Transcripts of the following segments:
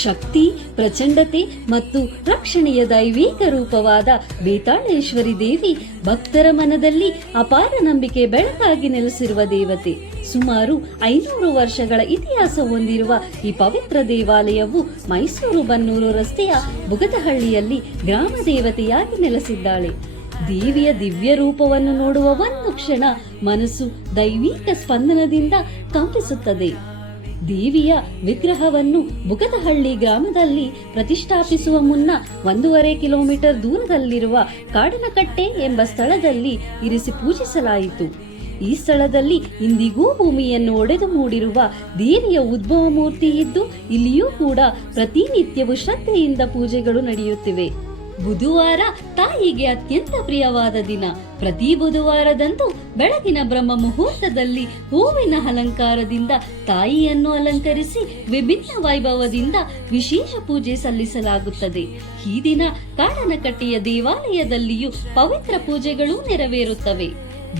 ಶಕ್ತಿ, ಪ್ರಚಂಡತೆ ಮತ್ತು ರಕ್ಷಣೆಯ ದೈವಿಕ ರೂಪವಾದ ಬೇತಾಳೇಶ್ವರಿ ದೇವಿ ಭಕ್ತರ ಮನದಲ್ಲಿ ಅಪಾರ ನಂಬಿಕೆ ಬೆಳಕಾಗಿ ನೆಲೆಸಿರುವ ದೇವತೆ. ಸುಮಾರು 500 ವರ್ಷಗಳ ಇತಿಹಾಸ ಹೊಂದಿರುವ ಈ ಪವಿತ್ರ ದೇವಾಲಯವು ಮೈಸೂರು ಬನ್ನೂರು ರಸ್ತೆಯ ಬುಗದಹಳ್ಳಿಯಲ್ಲಿ ಗ್ರಾಮ ದೇವತೆಯಾಗಿ ನೆಲೆಸಿದ್ದಾಳೆ. ದೇವಿಯ ದಿವ್ಯ ರೂಪವನ್ನು ನೋಡುವ ಒಂದು ಕ್ಷಣ ಮನಸ್ಸು ದೈವಿಕ ಸ್ಪಂದನದಿಂದ ಕಂಪಿಸುತ್ತದೆ. ದೇವಿಯ ವಿಗ್ರಹವನ್ನು ಬುಗದಹಳ್ಳಿ ಗ್ರಾಮದಲ್ಲಿ ಪ್ರತಿಷ್ಠಾಪಿಸುವ ಮುನ್ನ 1.5 ಕಿಲೋಮೀಟರ್ ದೂರದಲ್ಲಿರುವ ಕಾಡನಕಟ್ಟೆ ಎಂಬ ಸ್ಥಳದಲ್ಲಿ ಇರಿಸಿ ಪೂಜಿಸಲಾಯಿತು. ಈ ಸ್ಥಳದಲ್ಲಿ ಇಂದಿಗೂ ಭೂಮಿಯನ್ನು ಒಡೆದು ಮೂಡಿರುವ ದೇವಿಯ ಉದ್ಭವ ಮೂರ್ತಿ ಇದ್ದು, ಇಲ್ಲಿಯೂ ಕೂಡ ಪ್ರತಿನಿತ್ಯವೂ ಶ್ರದ್ಧೆಯಿಂದ ಪೂಜೆಗಳು ನಡೆಯುತ್ತಿವೆ. ಬುಧವಾರ ತಾಯಿಗೆ ಅತ್ಯಂತ ಪ್ರಿಯವಾದ ದಿನ. ಪ್ರತಿ ಬುಧವಾರದಂದು ಬೆಳಗಿನ ಬ್ರಹ್ಮ ಮುಹೂರ್ತದಲ್ಲಿ ಹೂವಿನ ಅಲಂಕಾರದಿಂದ ತಾಯಿಯನ್ನು ಅಲಂಕರಿಸಿ ವಿಭಿನ್ನ ವೈಭವದಿಂದ ವಿಶೇಷ ಪೂಜೆ ಸಲ್ಲಿಸಲಾಗುತ್ತದೆ. ಈ ದಿನ ಕಾಡನಕಟ್ಟೆಯ ದೇವಾಲಯದಲ್ಲಿಯೂ ಪವಿತ್ರ ಪೂಜೆಗಳು ನೆರವೇರುತ್ತವೆ.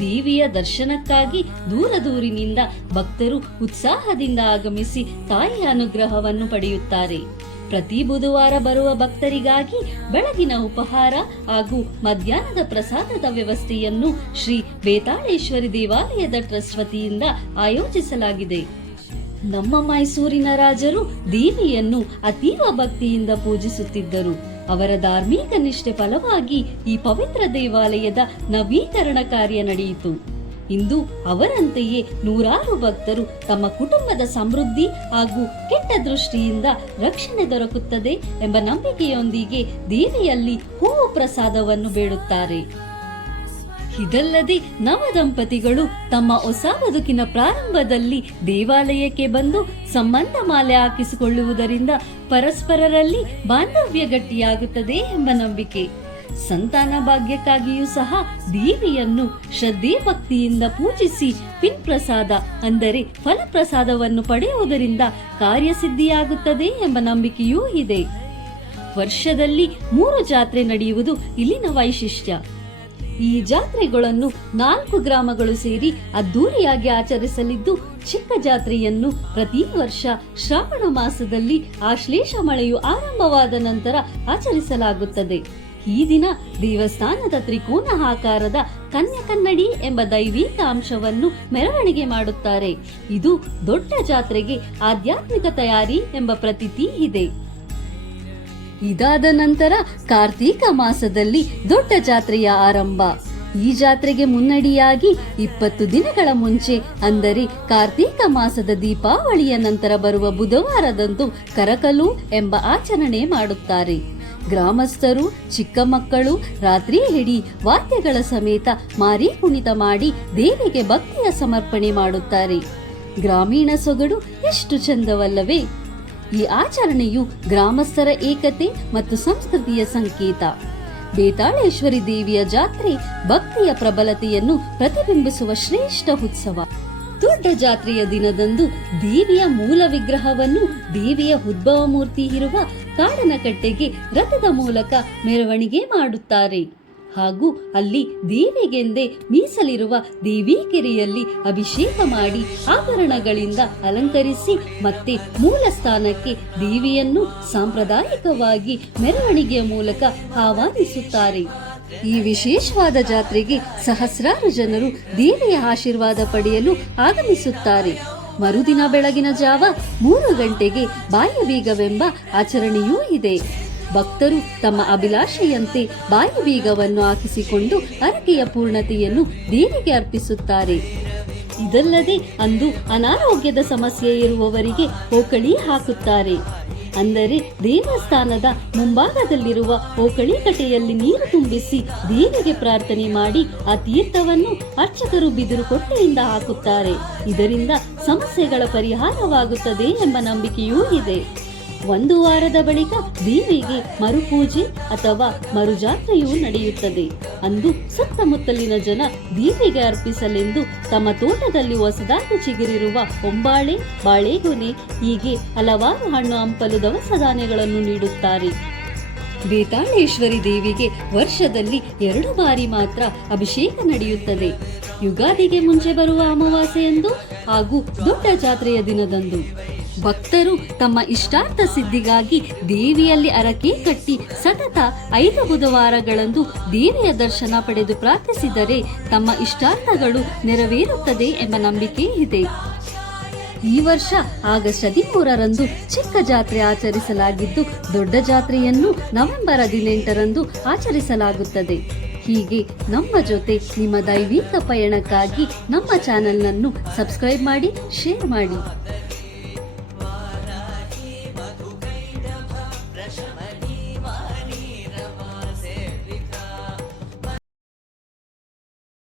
ದೇವಿಯ ದರ್ಶನಕ್ಕಾಗಿ ದೂರದೂರಿನಿಂದ ಭಕ್ತರು ಉತ್ಸಾಹದಿಂದ ಆಗಮಿಸಿ ತಾಯಿಯ ಅನುಗ್ರಹವನ್ನು ಪಡೆಯುತ್ತಾರೆ. ಪ್ರತಿ ಬುಧವಾರ ಬರುವ ಭಕ್ತರಿಗಾಗಿ ಬೆಳಗಿನ ಉಪಹಾರ ಹಾಗೂ ಮಧ್ಯಾಹ್ನದ ಪ್ರಸಾದದ ವ್ಯವಸ್ಥೆಯನ್ನು ಶ್ರೀ ಬೇತಾಳೇಶ್ವರಿ ದೇವಾಲಯದ ಟ್ರಸ್ಟ್ ವತಿಯಿಂದ ಆಯೋಜಿಸಲಾಗಿದೆ. ನಮ್ಮ ಮೈಸೂರಿನ ರಾಜರು ದೇವಿಯನ್ನು ಅತೀವ ಭಕ್ತಿಯಿಂದ ಪೂಜಿಸುತ್ತಿದ್ದರು. ಅವರ ಧಾರ್ಮಿಕ ನಿಷ್ಠೆ ಫಲವಾಗಿ ಈ ಪವಿತ್ರ ದೇವಾಲಯದ ನವೀಕರಣ ಕಾರ್ಯ ನಡೆಯಿತು. ಇಂದು ಅವರಂತೆಯೇ ನೂರಾರು ಭಕ್ತರು ತಮ್ಮ ಕುಟುಂಬದ ಸಮೃದ್ಧಿ ಹಾಗೂ ಕೆಟ್ಟ ದೃಷ್ಟಿಯಿಂದ ರಕ್ಷಣೆ ದೊರಕುತ್ತದೆ ಎಂಬ ನಂಬಿಕೆಯೊಂದಿಗೆ ದೇವಿಯಲ್ಲಿ ಹೂವು ಪ್ರಸಾದವನ್ನು ಬೇಡುತ್ತಾರೆ. ಇದಲ್ಲದೆ ನವ ದಂಪತಿಗಳು ತಮ್ಮ ಹೊಸ ಬದುಕಿನ ಪ್ರಾರಂಭದಲ್ಲಿ ದೇವಾಲಯಕ್ಕೆ ಬಂದು ಸಂಬಂಧ ಮಾಲೆ ಹಾಕಿಸಿಕೊಳ್ಳುವುದರಿಂದ ಪರಸ್ಪರರಲ್ಲಿ ಬಾಂಧವ್ಯ ಗಟ್ಟಿಯಾಗುತ್ತದೆ ಎಂಬ ನಂಬಿಕೆ. ಸಂತಾನ ಭಾಗ್ಯಕ್ಕಾಗಿಯೂ ಸಹ ದೇವಿಯನ್ನು ಶ್ರದ್ಧೆ ಭಕ್ತಿಯಿಂದ ಪೂಜಿಸಿ ಪಿನ್ ಅಂದರೆ ಫಲಪ್ರಸಾದವನ್ನು ಪಡೆಯುವುದರಿಂದ ಕಾರ್ಯಸಿದ್ಧಿಯಾಗುತ್ತದೆ ಎಂಬ ನಂಬಿಕೆಯೂ ಇದೆ. ವರ್ಷದಲ್ಲಿ 3 ಜಾತ್ರೆ ನಡೆಯುವುದು ಇಲ್ಲಿನ ವೈಶಿಷ್ಟ್ಯ. ಈ ಜಾತ್ರೆಗಳನ್ನು 4 ಗ್ರಾಮಗಳು ಸೇರಿ ಅದ್ದೂರಿಯಾಗಿ ಆಚರಿಸಲಿದ್ದು, ಚಿಕ್ಕ ಜಾತ್ರೆಯನ್ನು ಪ್ರತಿ ವರ್ಷ ಶ್ರಾವಣ ಮಾಸದಲ್ಲಿ ಆಶ್ಲೇಷ ಮಳೆಯು ಆರಂಭವಾದ ನಂತರ ಆಚರಿಸಲಾಗುತ್ತದೆ. ಈ ದಿನ ದೇವಸ್ಥಾನದ ತ್ರಿಕೋನ ಆಕಾರದ ಕನ್ಯಕನ್ನಡಿ ಎಂಬ ದೈವಿಕ ಅಂಶವನ್ನು ಮೆರವಣಿಗೆ ಮಾಡುತ್ತಾರೆ. ಇದು ದೊಡ್ಡ ಜಾತ್ರೆಗೆ ಆಧ್ಯಾತ್ಮಿಕ ತಯಾರಿ ಎಂಬ ಪ್ರತೀತಿ ಇದೆ. ಇದಾದ ನಂತರ ಕಾರ್ತೀಕ ಮಾಸದಲ್ಲಿ ದೊಡ್ಡ ಜಾತ್ರೆಯ ಆರಂಭ. ಈ ಜಾತ್ರೆಗೆ ಮುನ್ನಡಿಯಾಗಿ 20 ದಿನಗಳ ಮುಂಚೆ ಅಂದರೆ ಕಾರ್ತೀಕ ಮಾಸದ ದೀಪಾವಳಿಯ ನಂತರ ಬರುವ ಬುಧವಾರದಂದು ಕರಕಲು ಎಂಬ ಆಚರಣೆ ಮಾಡುತ್ತಾರೆ. ಗ್ರಾಮಸ್ಥರು, ಚಿಕ್ಕ ಮಕ್ಕಳು ರಾತ್ರಿ ಇಡೀ ವಾದ್ಯಗಳ ಸಮೇತ ಮಾರಿ ಕುಣಿತ ಮಾಡಿ ದೇವಿಗೆ ಭಕ್ತಿಯ ಸಮರ್ಪಣೆ ಮಾಡುತ್ತಾರೆ. ಗ್ರಾಮೀಣ ಸೊಗಡು ಎಷ್ಟು ಚಂದವಲ್ಲವೇ! ಈ ಆಚರಣೆಯು ಗ್ರಾಮಸ್ಥರ ಏಕತೆ ಮತ್ತು ಸಂಸ್ಕೃತಿಯ ಸಂಕೇತ. ಬೇತಾಳೇಶ್ವರಿ ದೇವಿಯ ಜಾತ್ರೆ ಭಕ್ತಿಯ ಪ್ರಬಲತೆಯನ್ನು ಪ್ರತಿಬಿಂಬಿಸುವ ಶ್ರೇಷ್ಠ ಉತ್ಸವ. ದೊಡ್ಡ ಜಾತ್ರೆಯ ದಿನದಂದು ದೇವಿಯ ಮೂಲ ವಿಗ್ರಹವನ್ನು ದೇವಿಯ ಉದ್ಭವ ಮೂರ್ತಿ ಇರುವ ಕಾಡನಕಟ್ಟೆಗೆ ರಥದ ಮೂಲಕ ಮೆರವಣಿಗೆ ಮಾಡುತ್ತಾರೆ. ಹಾಗೂ ಅಲ್ಲಿ ದೇವಿಗೆಂದೇ ಮೀಸಲಿರುವ ದೇವಿ ಕೆರೆಯಲ್ಲಿ ಅಭಿಷೇಕ ಮಾಡಿ ಆಭರಣಗಳಿಂದ ಅಲಂಕರಿಸಿ ಮತ್ತೆ ಮೂಲ ಸ್ಥಾನಕ್ಕೆ ದೇವಿಯನ್ನು ಸಾಂಪ್ರದಾಯಿಕವಾಗಿ ಮೆರವಣಿಗೆಯ ಮೂಲಕ ಆಹ್ವಾನಿಸುತ್ತಾರೆ. ಈ ವಿಶೇಷವಾದ ಜಾತ್ರೆಗೆ ಸಹಸ್ರಾರು ಜನರು ದೇವಿಯ ಆಶೀರ್ವಾದ ಪಡೆಯಲು ಆಗಮಿಸುತ್ತಾರೆ. ಮರುದಿನ ಬೆಳಗಿನ ಜಾವ 3 ಗಂಟೆಗೆ ಬಾಯಿ ಬೀಗವೆಂಬ ಆಚರಣೆಯೂ ಇದೆ. ಭಕ್ತರು ತಮ್ಮ ಅಭಿಲಾಷೆಯಂತೆ ಬಾಯಿ ಬೀಗವನ್ನು ಹಾಕಿಸಿಕೊಂಡು ಹರಕೆಯ ಪೂರ್ಣತೆಯನ್ನು ದೇವಿಗೆ ಅರ್ಪಿಸುತ್ತಾರೆ. ಇದಲ್ಲದೆ ಅಂದು ಅನಾರೋಗ್ಯದ ಸಮಸ್ಯೆ ಇರುವವರಿಗೆ ಓಕಳಿ ಹಾಕುತ್ತಾರೆ. ಅಂದರೆ ದೇವಸ್ಥಾನದ ಮುಂಭಾಗದಲ್ಲಿರುವ ಓಕಳಿ ಕಟ್ಟೆಯಲ್ಲಿ ನೀರು ತುಂಬಿಸಿ ದೇವಿಗೆ ಪ್ರಾರ್ಥನೆ ಮಾಡಿ ಆ ತೀರ್ಥವನ್ನು ಅರ್ಚಕರು ಬಿದಿರು ಕೊಟ್ಟೆಯಿಂದ ಹಾಕುತ್ತಾರೆ. ಇದರಿಂದ ಸಮಸ್ಯೆಗಳ ಪರಿಹಾರವಾಗುತ್ತದೆ ಎಂಬ ನಂಬಿಕೆಯೂ ಇದೆ. 1 ವಾರದ ಬಳಿಕ ದೇವಿಗೆ ಮರುಪೂಜೆ ಅಥವಾ ಮರುಜಾತ್ರೆಯೂ ನಡೆಯುತ್ತದೆ. ಅಂದು ಸುತ್ತಮುತ್ತಲಿನ ಜನ ದೇವಿಗೆ ಅರ್ಪಿಸಲೆಂದು ತಮ್ಮ ತೋಟದಲ್ಲಿ ಹೊಸದಾಗಿ ಚಿಗುರಿರುವ ಹೊಂಬಾಳೆ, ಬಾಳೆಗೊನೆ ಹೀಗೆ ಹಲವಾರು ಹಣ್ಣು ಹಂಪಲು ದವಸ ಧಾನ್ಯಗಳನ್ನು ನೀಡುತ್ತಾರೆ. ಬೇತಾಳೇಶ್ವರಿ ದೇವಿಗೆ ವರ್ಷದಲ್ಲಿ 2 ಬಾರಿ ಮಾತ್ರ ಅಭಿಷೇಕ ನಡೆಯುತ್ತದೆ. ಯುಗಾದಿಗೆ ಮುಂಚೆ ಬರುವ ಅಮಾವಾಸ್ಯೆಯಂದು ಹಾಗೂ ದೊಡ್ಡ ಜಾತ್ರೆಯ ದಿನದಂದು. ಭಕ್ತರು ತಮ್ಮ ಇಷ್ಟಾರ್ಥ ಸಿದ್ಧಿಗಾಗಿ ದೇವಿಯಲ್ಲಿ ಹರಕೆ ಕಟ್ಟಿ ಸತತ 5 ಬುಧವಾರಗಳಂದು ದೇವಿಯ ದರ್ಶನ ಪಡೆದು ಪ್ರಾರ್ಥಿಸಿದರೆ ತಮ್ಮ ಇಷ್ಟಾರ್ಥಗಳು ನೆರವೇರುತ್ತದೆ ಎಂಬ ನಂಬಿಕೆ ಇದೆ. ಈ ವರ್ಷ ಆಗಸ್ಟ್ 13ರಂದು ಚಿಕ್ಕ ಜಾತ್ರೆ ಆಚರಿಸಲಾಗಿದ್ದು, ದೊಡ್ಡ ಜಾತ್ರೆಯನ್ನು ನವೆಂಬರ್ 18ರಂದು ಆಚರಿಸಲಾಗುತ್ತದೆ. ಹೀಗೆ ನಮ್ಮ ಜೊತೆ ನಿಮ್ಮ ದೈವಿಕ ಪಯಣಕ್ಕಾಗಿ ನಮ್ಮ ಚಾನೆಲ್ನನ್ನು ಸಬ್ಸ್ಕ್ರೈಬ್ ಮಾಡಿ, ಶೇರ್ ಮಾಡಿ.